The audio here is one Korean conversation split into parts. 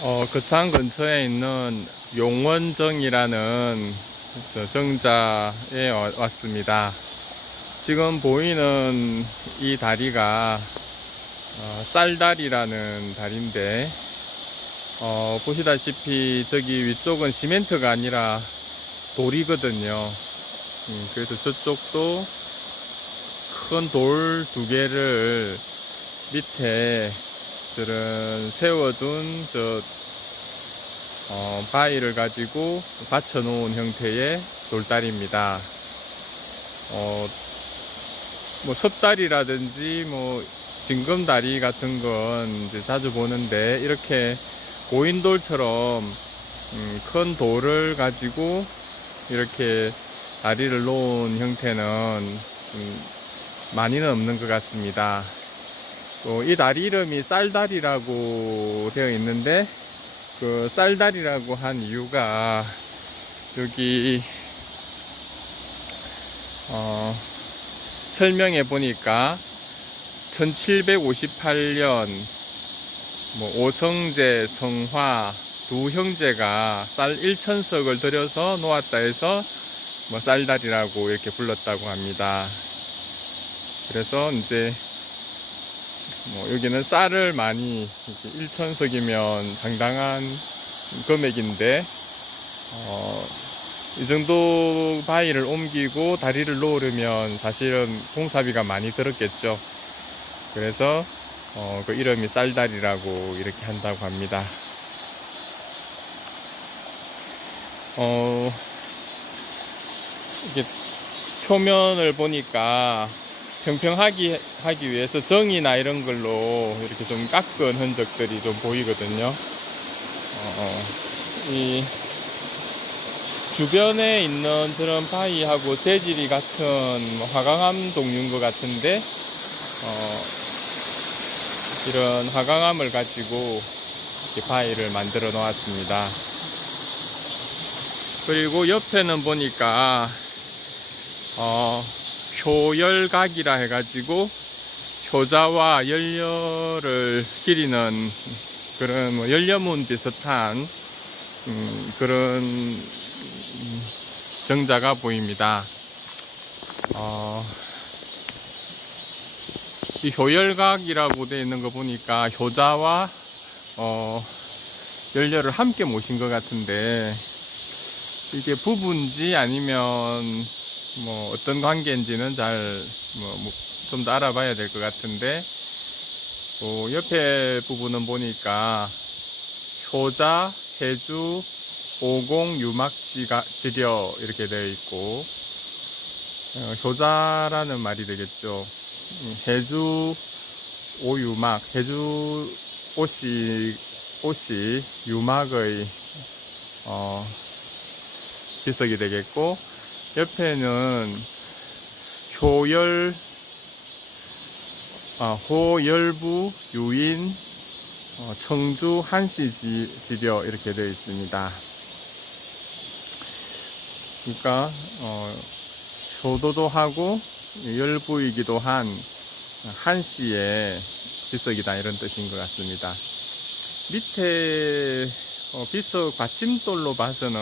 거창 근처에 있는 용원정이라는 정자에 왔습니다. 지금 보이는 이 다리가 쌀다리라는 다리인데, 보시다시피 저기 위쪽은 시멘트가 아니라 돌이거든요. 그래서 저쪽도 큰 돌 두 개를 밑에 저런 세워둔 바위를 가지고 받쳐 놓은 형태의 돌다리입니다. 뭐 섭다리라든지 뭐 징검다리 같은 건 이제 자주 보는데, 이렇게 고인돌처럼 큰 돌을 가지고 이렇게 다리를 놓은 형태는 많이는 없는 것 같습니다. 또 이 다리 이름이 쌀다리라고 되어 있는데, 그 쌀다리라고 한 이유가 여기 설명해 보니까 1758년 뭐 오성재, 성화 두 형제가 쌀 1천석을 들여서 놓았다 해서 뭐 쌀다리라고 이렇게 불렀다고 합니다. 그래서 이제 뭐 여기는 쌀을 많이 1천석이면 상당한 금액인데, 이 정도 바위를 옮기고 다리를 놓으려면 사실은 공사비가 많이 들었겠죠. 그래서 그 이름이 쌀다리라고 이렇게 한다고 합니다. 이게 표면을 보니까 평평하게 하기 위해서 정이나 이런 걸로 이렇게 좀 깎은 흔적들이 좀 보이거든요. 이 주변에 있는 저런 바위하고 재질이 같은 화강암 종류인 것 같은데, 이런 화강암을 가지고 이렇게 바위를 만들어 놓았습니다. 그리고 옆에는 보니까 효열각이라 해가지고 효자와 연료를 기리는 그런 뭐 연료문 비슷한 그런 정자가 보입니다. 이 효열각이라고 되어 있는 거 보니까 효자와 연료를 함께 모신 것 같은데, 이게 부부인지 아니면 뭐 어떤 관계인지는 잘 좀 더 알아봐야 될 것 같은데, 옆에 부분은 보니까 효자, 해주, 오공, 유막지려 이렇게 되어 있고, 효자라는 말이 되겠죠. 해주, 오유막, 해주 옷이 유막의 비석이 되겠고, 옆에는 호열부, 유인, 청주, 한시 지려 이렇게 되어 있습니다. 그러니까 효도도 하고 열부이기도 한 한시의 비석이다, 이런 뜻인 것 같습니다. 밑에 비석 받침돌로 봐서는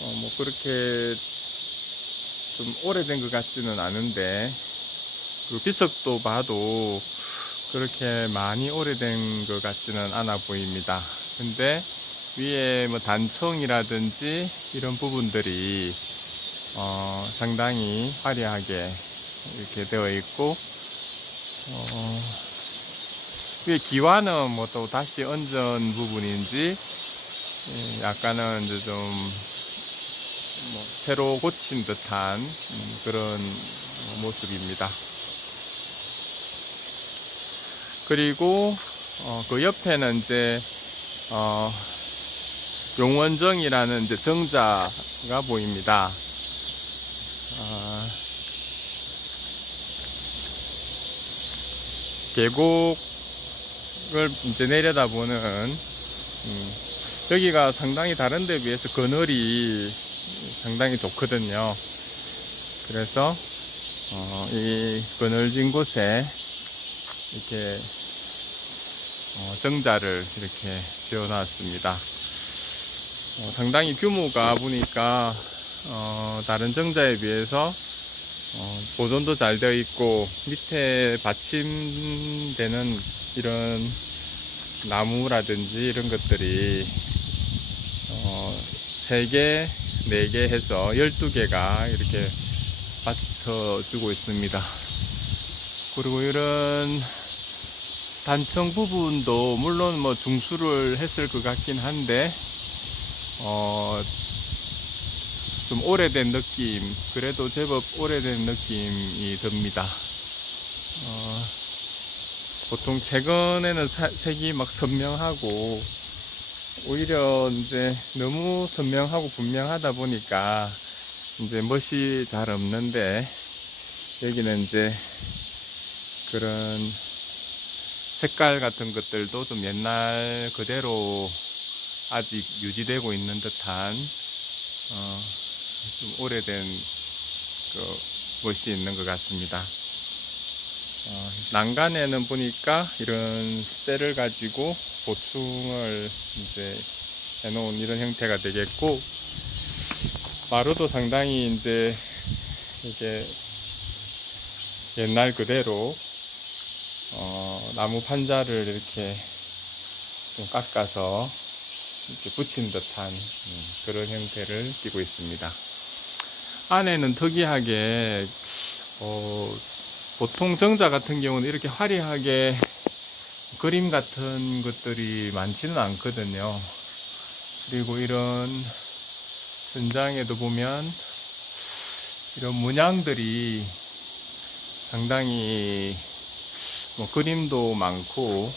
뭐 그렇게 좀 오래된 것 같지는 않은데, 그 비석도 봐도 그렇게 많이 오래된 것 같지는 않아 보입니다. 근데 위에 뭐 단청이라든지 이런 부분들이 상당히 화려하게 이렇게 되어 있고, 위에 기와는 뭐 또 다시 얹은 부분인지 약간은 이제 좀 뭐 새로 고친 듯한 그런 모습입니다. 그리고 그 옆에는 이제 용원정이라는 이제 정자가 보입니다. 계곡을 이제 내려다보는 여기가 상당히 다른 데 비해서 그늘이 상당히 좋거든요. 그래서 이 그늘진 곳에 이렇게 정자를 이렇게 지어 놨습니다. 상당히 규모가 보니까 다른 정자에 비해서 보존도 잘 되어 있고 밑에 받침되는 이런 나무라든지 이런 것들이 3개, 4개 해서 12개가 이렇게 받쳐주고 있습니다. 그리고 이런 단청 부분도 물론 뭐 중수를 했을 것 같긴 한데 좀 오래된 느낌, 그래도 제법 오래된 느낌이 듭니다. 보통 최근에는 색이 막 선명하고 오히려 이제 너무 선명하고 분명하다 보니까 이제 멋이 잘 없는데, 여기는 이제 그런 색깔 같은 것들도 좀 옛날 그대로 아직 유지되고 있는 듯한 좀 오래된 그 멋이 있는 것 같습니다. 난간에는 보니까 이런 쇠를 가지고 보충을 이제 해놓은 이런 형태가 되겠고, 마루도 상당히 이제 이게 옛날 그대로 나무 판자를 이렇게 좀 깎아서 이렇게 붙인 듯한 그런 형태를 띠고 있습니다. 안에는 특이하게 보통 정자 같은 경우는 이렇게 화려하게 그림 같은 것들이 많지는 않거든요. 그리고 이런 천장에도 보면 이런 문양들이 상당히 그림도 많고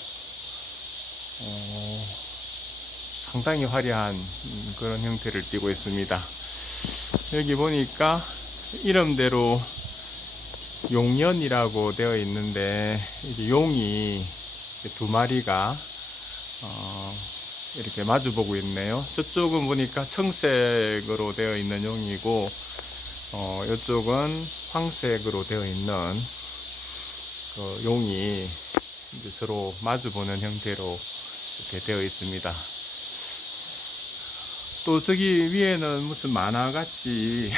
상당히 화려한 그런 형태를 띠고 있습니다. 여기 보니까 이름대로 용연이라고 되어 있는데, 이게 용이 2마리가 이렇게 마주보고 있네요. 저쪽은 보니까 청색으로 되어 있는 용이고, 이쪽은 황색으로 되어 있는 그 용이 이제 서로 마주보는 형태로 이렇게 되어 있습니다. 또 저기 위에는 무슨 만화같이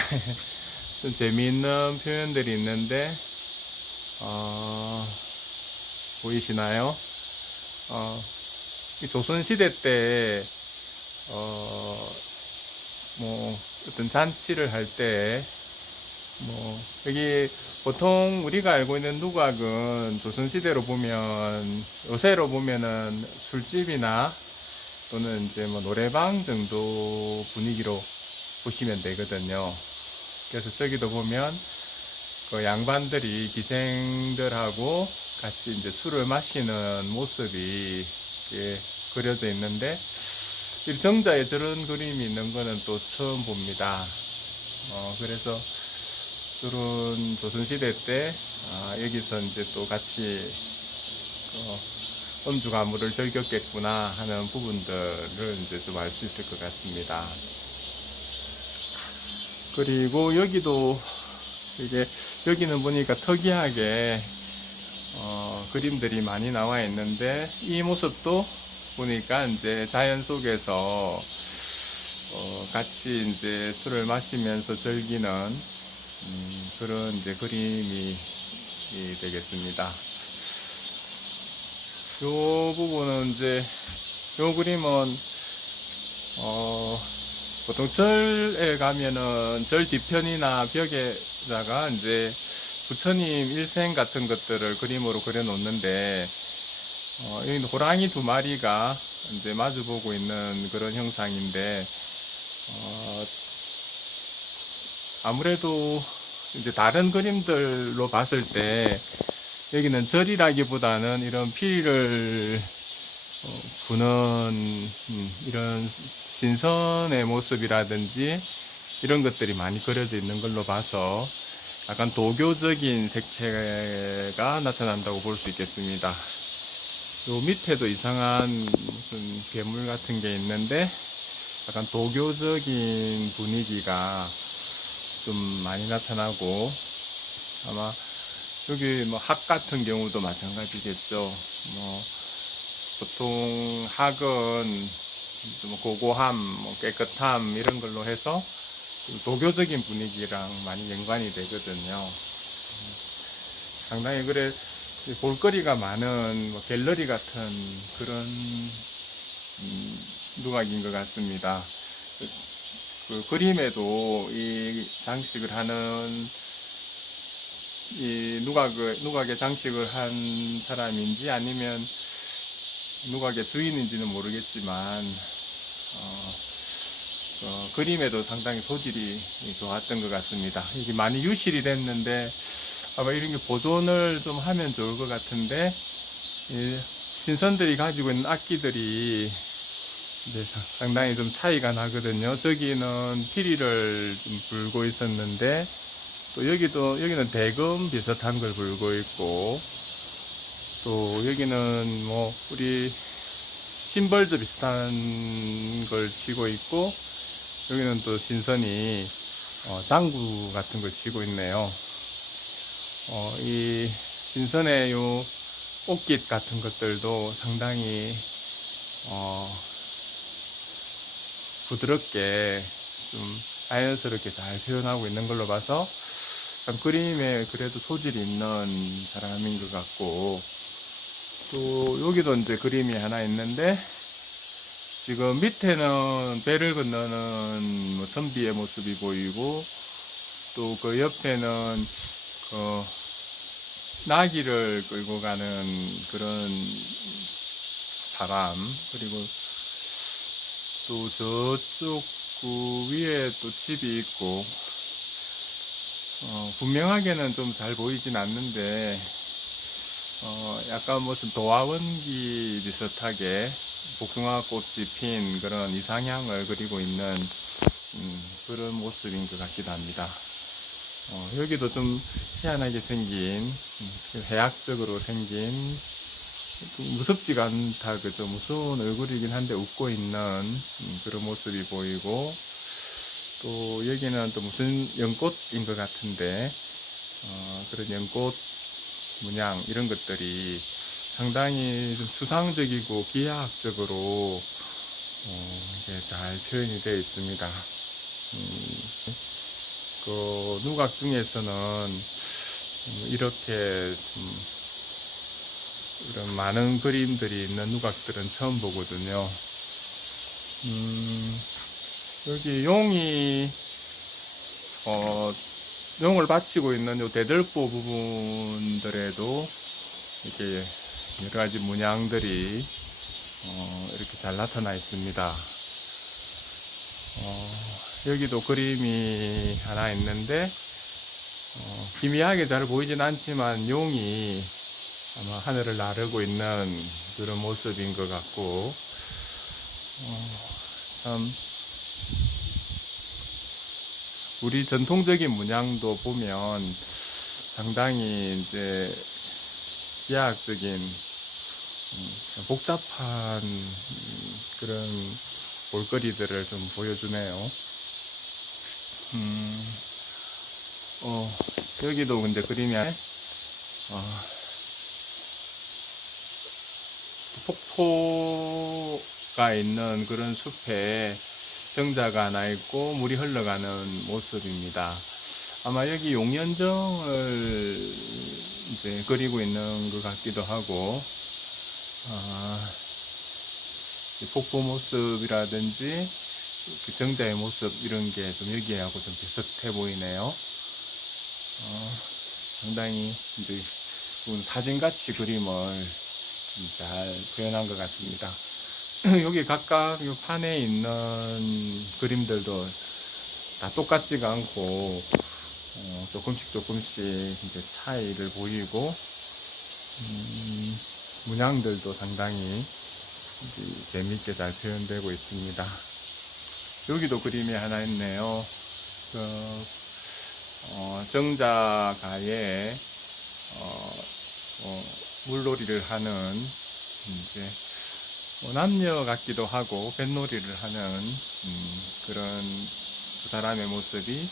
좀 재미있는 표현들이 있는데, 보이시나요? 이 조선시대 때, 뭐, 어떤 잔치를 할 때, 여기 보통 우리가 알고 있는 누각은 조선시대로 보면, 요새로 보면은 술집이나 또는 이제 뭐 노래방 정도 분위기로 보시면 되거든요. 그래서 저기도 보면 그 양반들이 기생들하고 같이 이제 술을 마시는 모습이 그려져 있는데, 이 정자에 저런 그림이 있는 거는 또 처음 봅니다. 그래서 그런 조선시대 때 여기서 이제 또 같이 음주 가무를 즐겼겠구나 하는 부분들을 이제 좀 알 수 있을 것 같습니다. 그리고 여기도 여기는 보니까 특이하게 그림들이 많이 나와 있는데, 이 모습도 보니까 이제 자연 속에서 같이 이제 술을 마시면서 즐기는 그런 이제 그림이 되겠습니다. 요 부분은 이제 요 그림은 보통 절에 가면은 절 뒤편이나 벽에다가 이제 부처님 일생 같은 것들을 그림으로 그려 놓는데, 여기 호랑이 2마리가 이제 마주보고 있는 그런 형상인데, 아무래도 이제 다른 그림들로 봤을 때 여기는 절이라기보다는 이런 피를 부는 이런 신선의 모습이라든지 이런 것들이 많이 그려져 있는 걸로 봐서 약간 도교적인 색채가 나타난다고 볼 수 있겠습니다. 요 밑에도 이상한 무슨 괴물 같은 게 있는데, 약간 도교적인 분위기가 좀 많이 나타나고, 아마 여기 뭐 합 같은 경우도 마찬가지겠죠. 보통 학은 좀 고고함, 뭐 깨끗함 이런 걸로 해서 좀 도교적인 분위기랑 많이 연관이 되거든요. 상당히 그래 볼거리가 많은 뭐 갤러리 같은 그런 누각인 것 같습니다. 그 그림에도 이 장식을 하는 이 누각의 장식을 한 사람인지 아니면 누각의 주인인지는 모르겠지만 그림에도 상당히 소질이 좋았던 것 같습니다. 이게 많이 유실이 됐는데 아마 이런 게 보존을 좀 하면 좋을 것 같은데 신선들이 가지고 있는 악기들이 이제 상당히 좀 차이가 나거든요. 저기는 피리를 좀 불고 있었는데 또 여기는 대금 비슷한 걸 불고 있고 또 여기는 뭐 우리 심벌도 비슷한 걸 치고 있고 여기는 또 신선이 장구 같은 걸 치고 있네요. 이 신선의 요 옷깃 같은 것들도 상당히 부드럽게 좀 자연스럽게 잘 표현하고 있는 걸로 봐서 참 그림에 그래도 소질이 있는 사람인 것 같고 또 여기도 이제 그림이 하나 있는데 지금 밑에는 배를 건너는 뭐 선비의 모습이 보이고 또 그 옆에는 나귀를 끌고 가는 그런 사람 그리고 또 저쪽 그 위에 또 집이 있고 분명하게는 좀 잘 보이진 않는데 약간 무슨 도화원기 비슷하게 복숭아꽃이 핀 그런 이상향을 그리고 있는 그런 모습인 것 같기도 합니다. 여기도 좀 희한하게 생긴 해학적으로 생긴 무섭지가 않다 그죠. 무서운 얼굴이긴 한데 웃고 있는 그런 모습이 보이고 또 여기는 또 무슨 연꽃인 것 같은데 그런 연꽃 문양 이런 것들이 상당히 좀 추상적이고 기하학적으로 이게 잘 표현이 되어 있습니다. 그 누각 중에서는 이렇게 좀 이런 많은 그림들이 있는 누각들은 처음 보거든요. 여기 용이 용을 바치고 있는 요 대들보 부분들에도 이렇게 여러 가지 문양들이 이렇게 잘 나타나 있습니다. 여기도 그림이 하나 있는데 기미하게 잘 보이진 않지만 용이 아마 하늘을 나르고 있는 그런 모습인 것 같고 참 우리 전통적인 문양도 보면 상당히 이제 기하학적인 복잡한 그런 볼거리들을 좀 보여주네요. 여기도 근데 그림이 폭포가 있는 그런 숲에 정자가 하나 있고 물이 흘러가는 모습입니다. 아마 여기 용연정을 이제 그리고 있는 것 같기도 하고 폭포 모습이라든지 정자의 모습 이런 게 좀 여기하고 좀 비슷해 보이네요. 상당히 이제 사진같이 그림을 잘 표현한 것 같습니다. 여기 각각 요 판에 있는 그림들도 다 똑같지가 않고 조금씩 이제 차이를 보이고 문양들도 상당히 재미있게 잘 표현되고 있습니다. 여기도 그림이 하나 있네요. 정자가에 물놀이를 하는 이제 남녀 같기도 하고 뱃놀이를 하는 그런 두 사람의 모습이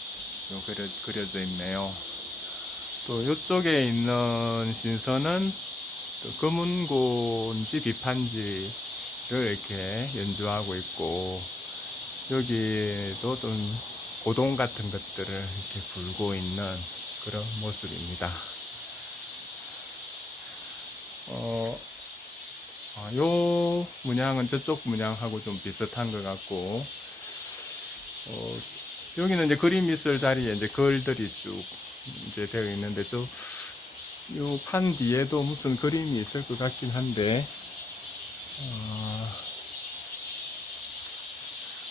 그려져 있네요. 또 이쪽에 있는 신선은 또 검은고인지 비판지를 이렇게 연주하고 있고, 여기도 좀 고동 같은 것들을 이렇게 불고 있는 그런 모습입니다. 요 문양은 저쪽 문양하고 좀 비슷한 것 같고, 여기는 이제 그림 있을 자리에 이제 걸들이 쭉 이제 되어 있는데, 요 판 뒤에도 무슨 그림이 있을 것 같긴 한데,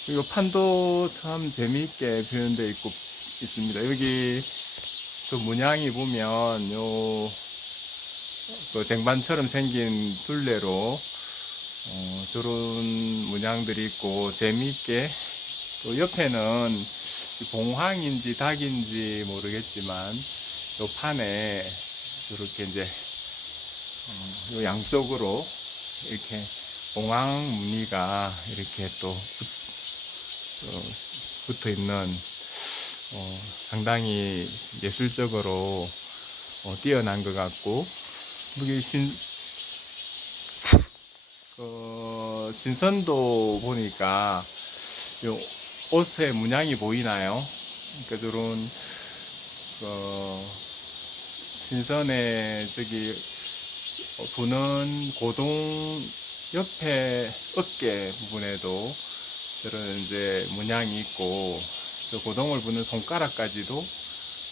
이 판도 참 재미있게 표현되어 있습니다. 여기 저 문양이 보면 그 쟁반처럼 생긴 둘레로 저런 문양들이 있고, 재미있게 또 옆에는 봉황인지 닭인지 모르겠지만 요 판에 이렇게 이제 요 양쪽으로 이렇게 봉황 무늬가 이렇게 또 붙어 있는 상당히 예술적으로 뛰어난 것 같고, 여기 신선도 보니까 요 옷의 문양이 보이나요? 그러니까 저런 신선의 저기 부는 고동 옆에 어깨 부분에도 저런 이제 문양이 있고, 저 고동을 부는 손가락까지도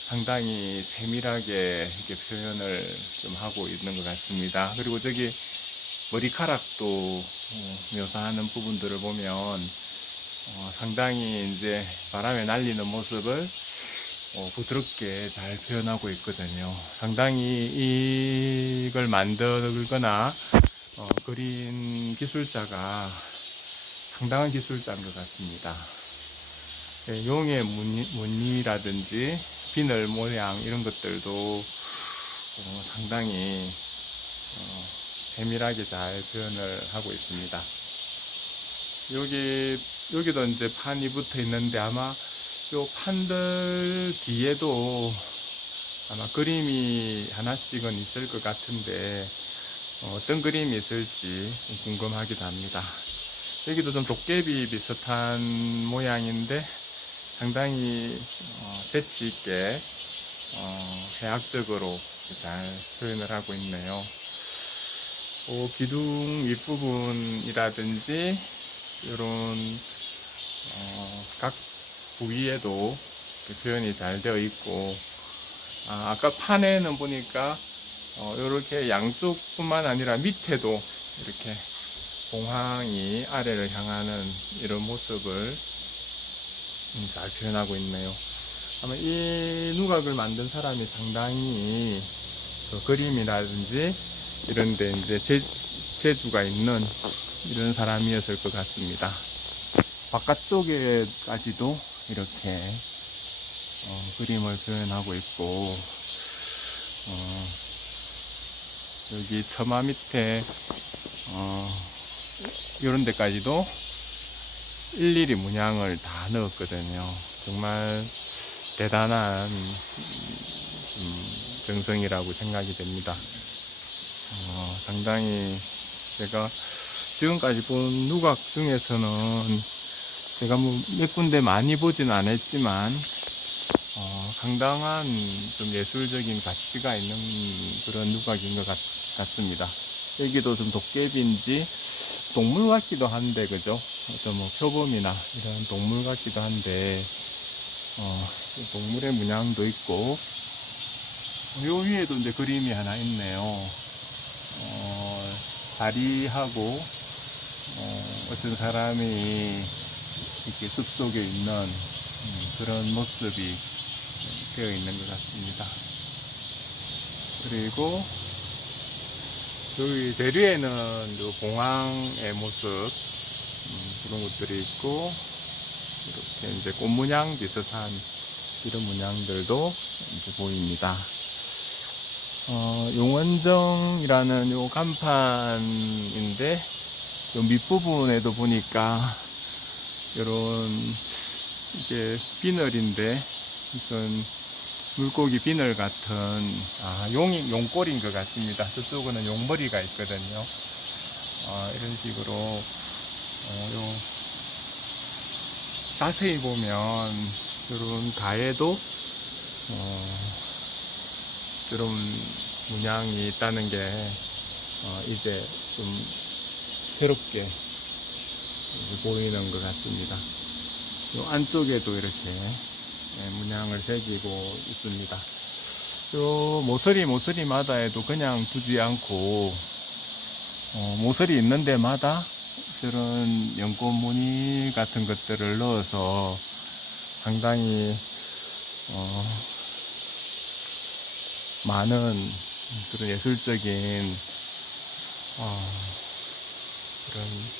상당히 세밀하게 이렇게 표현을 좀 하고 있는 것 같습니다. 그리고 저기 머리카락도 묘사하는 부분들을 보면 상당히 이제 바람에 날리는 모습을 부드럽게 잘 표현하고 있거든요. 상당히 이걸 만들거나 그린 기술자가 상당한 기술자인 것 같습니다. 용의 무늬라든지 비늘 모양 이런 것들도 상당히 세밀하게 잘 표현을 하고 있습니다. 여기도 이제 판이 붙어 있는데, 아마 요 판들 뒤에도 아마 그림이 하나씩은 있을 것 같은데, 어떤 그림이 있을지 궁금하기도 합니다. 여기도 좀 도깨비 비슷한 모양인데 상당히 재치 있게 해학적으로 잘 표현을 하고 있네요. 기둥 윗부분이라든지 이런 각 부위에도 표현이 잘 되어 있고, 아까 판에는 보니까 이렇게 양쪽뿐만 아니라 밑에도 이렇게 봉황이 아래를 향하는 이런 모습을 잘 표현하고 있네요. 아마 이 누각을 만든 사람이 상당히 그림이라든지 이런 데 이제 재주가 있는 이런 사람이었을 것 같습니다. 바깥쪽에까지도 이렇게 그림을 표현하고 있고, 여기 처마 밑에 이런 데까지도 일일이 문양을 다 넣었거든요. 정말 대단한 정성이라고 생각이 됩니다. 상당히 제가 지금까지 본 누각 중에서는 제가 뭐 몇 군데 많이 보진 않았지만 상당한 좀 예술적인 가치가 있는 그런 누각인 것 같습니다. 여기도 좀 도깨비인지 동물 같기도 한데, 그죠? 어떤 뭐 표범이나 이런 동물 같기도 한데, 동물의 문양도 있고, 요 위에도 이제 그림이 하나 있네요. 다리하고, 어떤 사람이 이렇게 숲속에 있는 그런 모습이 되어 있는 것 같습니다. 그리고 여기 내리에는 요 봉황의 모습 그런 것들이 있고, 이렇게 이제 꽃문양 비슷한 이런 문양들도 이제 보입니다. 용원정이라는 요 간판인데, 요 밑부분에도 보니까 이런 이게 비늘인데, 무슨 물고기 비늘 같은 용꼬리인 것 같습니다. 저쪽에는 용머리가 있거든요. 이런 식으로 자세히 보면 이런 가에도 이런 문양이 있다는 게 이제 좀 새롭게 보이는 것 같습니다. 이 안쪽에도 이렇게 문양을 새기고 있습니다. 요 모서리마다에도 그냥 두지 않고 모서리 있는 데마다 이런 연꽃 무늬 같은 것들을 넣어서 상당히 많은 그런 예술적인 그런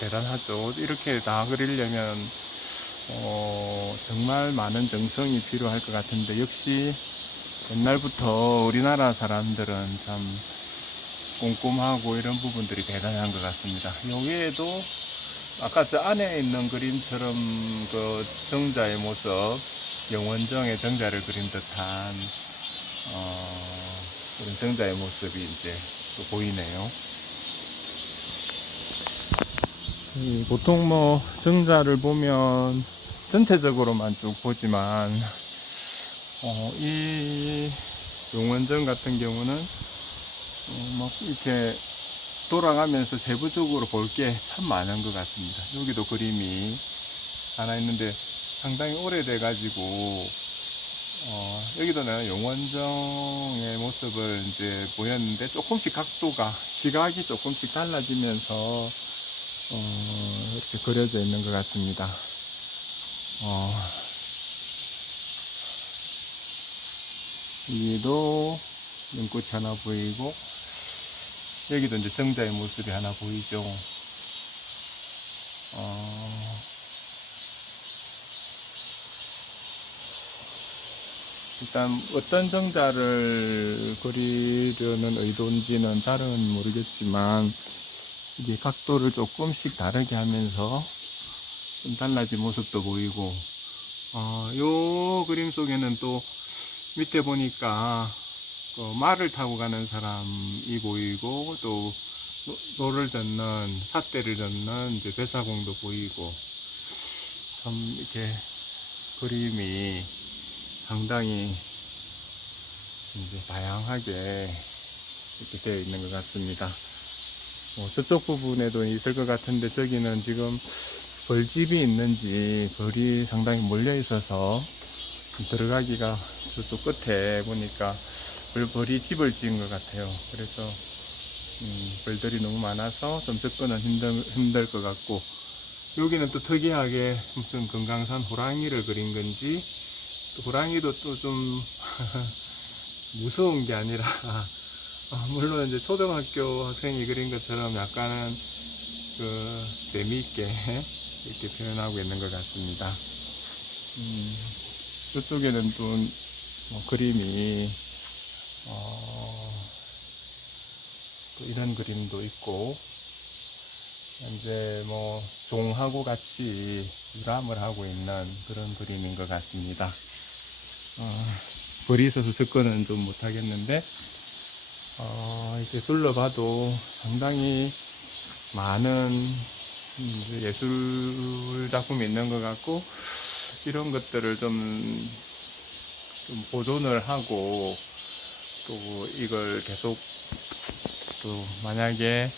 대단하죠. 이렇게 다 그리려면 정말 많은 정성이 필요할 것 같은데, 역시 옛날부터 우리나라 사람들은 참 꼼꼼하고 이런 부분들이 대단한 것 같습니다. 여기에도 아까 저 안에 있는 그림처럼 그 정자의 모습, 영원정의 정자를 그린 듯한 그런 정자의 모습이 이제 또 보이네요. 보통 뭐 정자를 보면 전체적으로만 쭉 보지만 이 용원정 같은 경우는 막 이렇게 돌아가면서 세부적으로 볼 게 참 많은 것 같습니다. 여기도 그림이 하나 있는데 상당히 오래돼 가지고 여기도는 용원정의 모습을 이제 보였는데 조금씩 각도가 시각이 조금씩 달라지면서 이렇게 그려져 있는 것 같습니다. 여기도 연꽃이 하나 보이고, 여기도 이제 정자의 모습이 하나 보이죠. 일단 어떤 정자를 그리려는 의도인지는 잘은 모르겠지만, 이게 각도를 조금씩 다르게 하면서 좀 달라진 모습도 보이고, 요 그림 속에는 또 밑에 보니까 말을 타고 가는 사람이 보이고, 또 노를 젓는, 삿대를 젓는 이제 배사공도 보이고, 참 이렇게 그림이 상당히 이제 다양하게 이렇게 되어 있는 것 같습니다. 저쪽 부분에도 있을 것 같은데, 저기는 지금 벌집이 있는지 벌이 상당히 몰려 있어서 들어가기가 저쪽 끝에 보니까 벌이 집을 지은 것 같아요. 그래서 벌들이 너무 많아서 좀 접근은 힘들 것 같고, 여기는 또 특이하게 무슨 금강산 호랑이를 그린 건지, 또 호랑이도 또 좀 무서운 게 아니라 물론 이제 초등학교 학생이 그린 것처럼 약간은 재미있게 이렇게 표현하고 있는 것 같습니다. 이쪽에는 또 그림이 또 이런 그림도 있고, 이제 뭐 종하고 같이 유람을 하고 있는 그런 그림인 것 같습니다. 벌이 있어서 접근은 좀 못하겠는데, 이렇게 둘러봐도 상당히 많은 예술 작품이 있는 것 같고, 이런 것들을 좀 보존을 하고, 또 이걸 계속, 또 만약에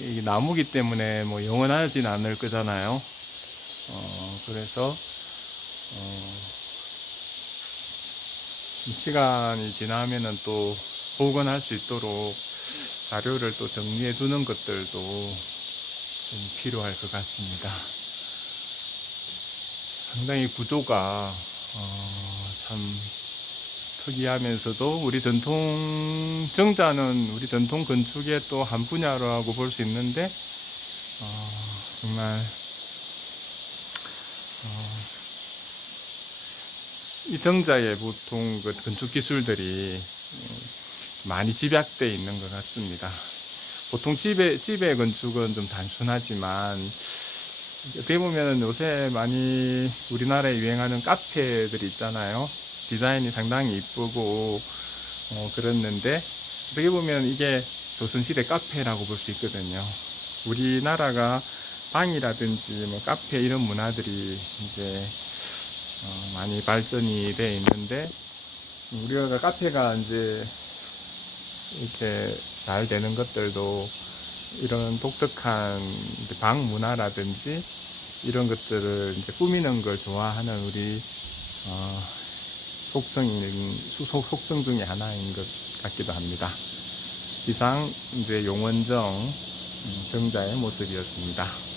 이 나무기 때문에 뭐 영원하진 않을 거잖아요. 그래서 시간이 지나면은 또 복원할 수 있도록 자료를 또 정리해 두는 것들도 좀 필요할 것 같습니다. 상당히 구조가 참 특이하면서도 우리 전통 정자는 우리 전통 건축의 또 한 분야라고 볼 수 있는데, 정말 이 정자에 보통 그 건축 기술들이 많이 집약되어 있는 것 같습니다. 보통 집의 건축은 좀 단순하지만 어떻게 보면 요새 많이 우리나라에 유행하는 카페들 있잖아요. 디자인이 상당히 이쁘고 그랬는데 어떻게 보면 이게 조선시대 카페라고 볼 수 있거든요. 우리나라가 방이라든지 뭐 카페 이런 문화들이 이제 많이 발전이 돼 있는데 우리가 카페가 이제 이렇게 잘 되는 것들도 이런 독특한 방 문화라든지 이런 것들을 이제 꾸미는 걸 좋아하는 우리 속성 중에 하나인 것 같기도 합니다. 이상 이제 용원정 정자의 모습이었습니다.